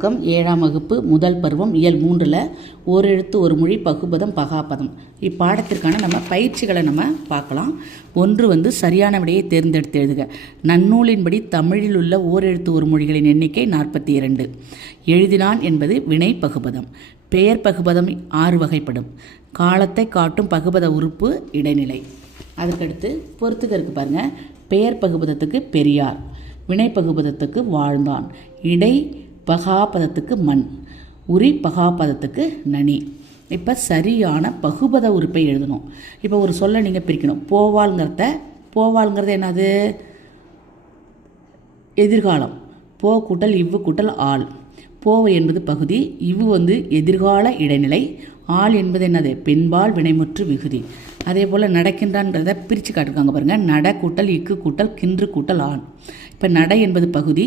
வணக்கம் ஏழாம் வகுப்பு முதல் பருவம் இயல் மூன்றில் ஓரெழுத்து ஒரு மொழி பகுபதம் பகாபதம். இப்பாடத்திற்கான நம்ம பயிற்சிகளை நம்ம பார்க்கலாம். ஒன்று வந்து சரியான விடையை தேர்ந்தெடுத்து எழுதுக. நன்னூலின்படி தமிழில் உள்ள ஓரெழுத்து ஒரு மொழிகளின் எண்ணிக்கை நாற்பத்தி இரண்டு. எழுதினான் என்பது வினை பகுபதம். பெயர் பகுபதம் ஆறு வகைப்படும். காலத்தை காட்டும் பகுபத உறுப்பு இடைநிலை. அதுக்கடுத்து பொறுத்துக்க இருக்கு பாருங்க. பெயர் பகுபதத்துக்கு பெரியார். வினை பகுபதத்துக்கு வாழ்ந்தான். இடை பகாபதத்துக்கு மண் உரி பகாபதத்துக்கு நனி. இப்போ சரியான பகுபத உறுப்பை எழுதணும். இப்போ ஒரு சொல்லை நீங்கள் பிரிக்கணும். போவாளுங்கிறத போவாளுங்கிறது என்னது? எதிர்காலம். போ கூட்டல் இவ்வு கூட்டல் ஆள். போவை என்பது பகுதி இவ்வு வந்து எதிர்கால இடைநிலை. ஆள் என்பது என்னது? பெண்பால் வினைமுற்று விகுதி. அதே போல் நடக்கின்றான்றதை பிரித்து காட்டிருக்காங்க பாருங்கள் நட கூட்டல் இக்கு கூட்டல் கின்று கூட்டல் ஆண். இப்போ நடை என்பது பகுதி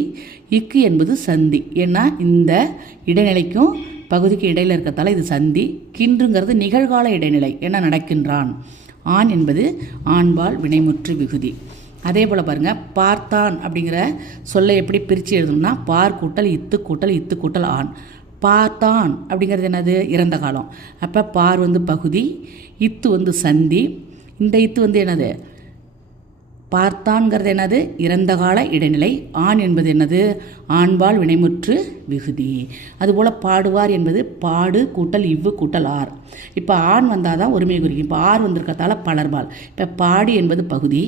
இக்கு என்பது சந்தி. ஏன்னா இந்த இடைநிலைக்கும் பகுதிக்கு இடையில் இருக்கிறதால இது சந்தி. கின்றுங்கிறது நிகழ்கால இடைநிலை. ஏன்னா நடக்கின்றான். ஆண் என்பது ஆண்பால் வினைமுற்று விகுதி. அதே போல் பாருங்கள் பார்த்தான் அப்படிங்கிற சொல்லை எப்படி பிரித்து எழுதணும்னா பார் கூட்டல் இத்து கூட்டல் இத்து கூட்டல் ஆண். பார்த்தான் அப்படிங்கிறது என்னது? இறந்த காலம். அப்போ பார் வந்து பகுதி இத்து வந்து சந்தி. இந்த இத்து வந்து என்னது? பார்த்தான்கிறது என்னது? இறந்த கால இடைநிலை. ஆண் என்பது என்னது? ஆண்பால் வினைமுற்று விகுதி. அதுபோல் பாடுவார் என்பது பாடு கூட்டல் இவ்வு கூட்டல் ஆர். இப்போ ஆண் வந்தால் தான் ஒருமை குறிக்கும். இப்போ ஆர் வந்திருக்கிறதால பலர்பால். இப்போ பாடு என்பது பகுதி.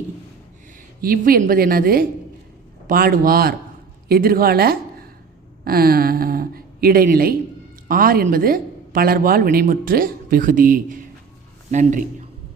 இவ்வு என்பது என்னது? பாடுவார். எதிர்கால இடைநிலை. ஆர் என்பது பலர்பால் வினைமுற்று விகுதி. நன்றி.